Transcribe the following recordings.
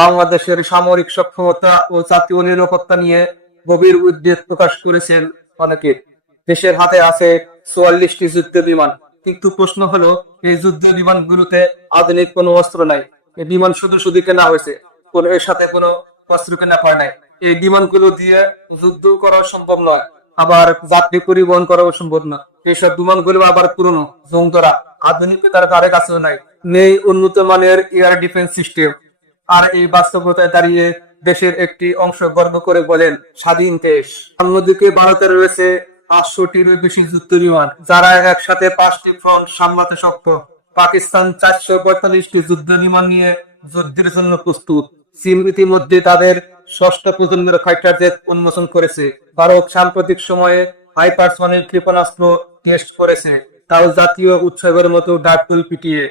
বাংলাদেশের সামরিক সক্ষমতা ও জাতীয় নিরাপত্তা নিয়ে গভীর উদ্বেগ প্রকাশ করেছেন অনেকে। দেশের হাতে আছে চুয়াল্লিশটি যুদ্ধ বিমান। কিন্তু প্রশ্ন হলো, এই যুদ্ধ বিমানগুলোতে আধুনিক কোনো অস্ত্র নাই। এই বিমান শুধু শুধু কেনা হয়েছে, কোন এর সাথে কোনো অস্ত্র কেনা হয় নাই। এই বিমানগুলো দিয়ে যুদ্ধ করা সম্ভব নয়, আবার যাত্রী পরিবহন করাও সম্ভব না এইসব বিমানগুলো আবার পুরনো জংতরা আধুনিকতার ধারে কাছেও নাই, নেই উন্নত মানের এয়ার ডিফেন্স সিস্টেম। আর এই বাস্তবতায় দাঁড়িয়ে দেশের একটি অংশ গর্ব করে বলেন, স্বাধীন দেশ। অন্যদিকে ভারতে রয়েছে পাঁচশোটিরও বেশি যুদ্ধ বিমান, যারা একসাথে পাঁচটি ফ্রন্ট সামলাতে সক্ষম। পাকিস্তান চারশো পঁয়তাল্লিশটি যুদ্ধ বিমান নিয়ে যুদ্ধের জন্য প্রস্তুত। চীন ইতিমধ্যে তাদের ষষ্ঠ প্রজন্মের ফাইটার জেট উন্মোচন করেছে। ভারত সাম্প্রতিক সময়ে হাইপারসনিক ক্ষেপণাস্ত্র টেস্ট করেছে। তাও জাতীয় উৎসবের মতো ডাকটুল পিটিয়ে।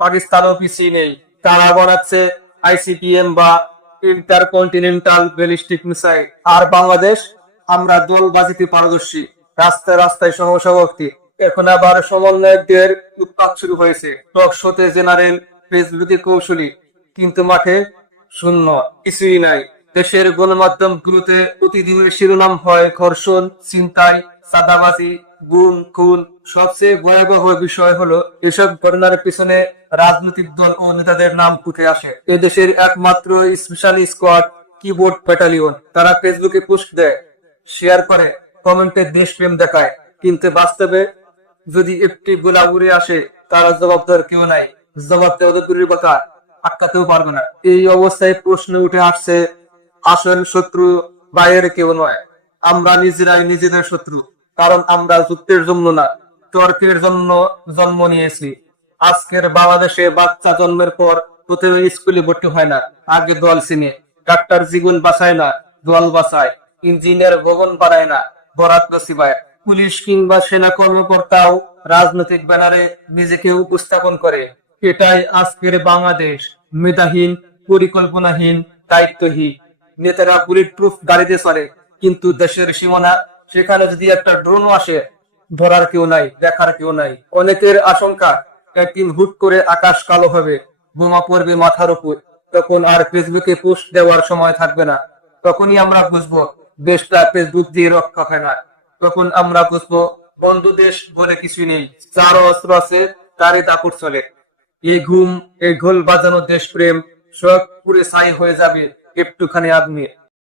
পাকিস্তানও পিছিয়ে নেই। তারা বানাচ্ছে আইসিপিএম বা ইন্টারকন্টিনেন্টাল ব্যালিস্টিক মিসাইল। আর বাংলাদেশ, আমরা দলবাজিতে পারদর্শী। রাস্তায় রাস্তায় সহসভাপতি। এখন আবার সমন্বয়কদের উৎপাত শুরু হয়েছে। টক শোতে জেনারেল ফেসবুকে কৌশলী। কিন্তু মাঠে শূন্য, কিছুই নাই। দেশের গণমাধ্যম গুলোতে প্রতিদিনের শিরোনাম হয় ঘর্ষণ চিন্তাই সাদাবাজি গুম, খুন সবচেয়ে ভয়াবহ বিষয় হলো, এসব ঘটনার পিছনে রাজনৈতিক দল ও নেতাদের নাম উঠে আসে। এদেশের একমাত্র স্পেশাল স্কোয়াড কিবোর্ড ব্যাটালিয়ন তারা ফেসবুকে পোস্ট দেয় শেয়ার করে, কমেন্টে দেশপ্রেম দেখায়। কিন্তু বাস্তবে যদি একটি গোলা উড়ে আসে, তারা জবাবদার কেউ নাই। জবাব দেওয়া দূরের কথা, আটকাতেও পারবে না। এই অবস্থায় প্রশ্ন উঠে আসছে, আসল শত্রু বাইরের কেউ নয়। আমরা নিজেরাই নিজেদের শত্রু, কারণ আমরা যুদ্ধের জন্য না। তর্কের জন্য জন্ম নিয়েছি। আজকের বাংলাদেশে বাচ্চা জন্মের পর প্রথমে স্কুলে ভর্তি হয় না। আগে দল চিনে। ডাক্তার জীবন বাঁচায় না দল বাঁচায়। ইঞ্জিনিয়ার ভবন বানায় না, বরাত নসিবায়। পুলিশ কিংবা সেনা কর্মকর্তাও রাজনৈতিক ব্যানারে নিজেকে উপস্থাপন করে। এটাই আজকের বাংলাদেশ। মেধাহীন, পরিকল্পনাহীন, দায়িত্বহীন। নেতারা বুলেট প্রুফ গাড়িতে চলে কিন্তু দেশের সীমানা, সেখানে যদি একটা ড্রোনও আসে ধরার কেউ নাই, দেখার কেউ নাই। অনেকের আশঙ্কা, একদিন হুট করে আকাশ কালো হবে, বোমা পড়বে মাথার উপর। তখন আর ফেসবুকে পোস্ট দেওয়ার সময় থাকবে না। তখনই আমরা বুঝব, দেশটা ফেসবুক দিয়ে রক্ষা হয় না। তখন আমরা বুঝব, বন্ধু দেশ বলে কিছু নেই। যার অস্ত্র আছে, তারই দাপট চলে। এই ঘুম, এই ঘোল বাজানো দেশপ্রেম, সব পুরে ছাই হয়ে যাবে একটুখানি আদমি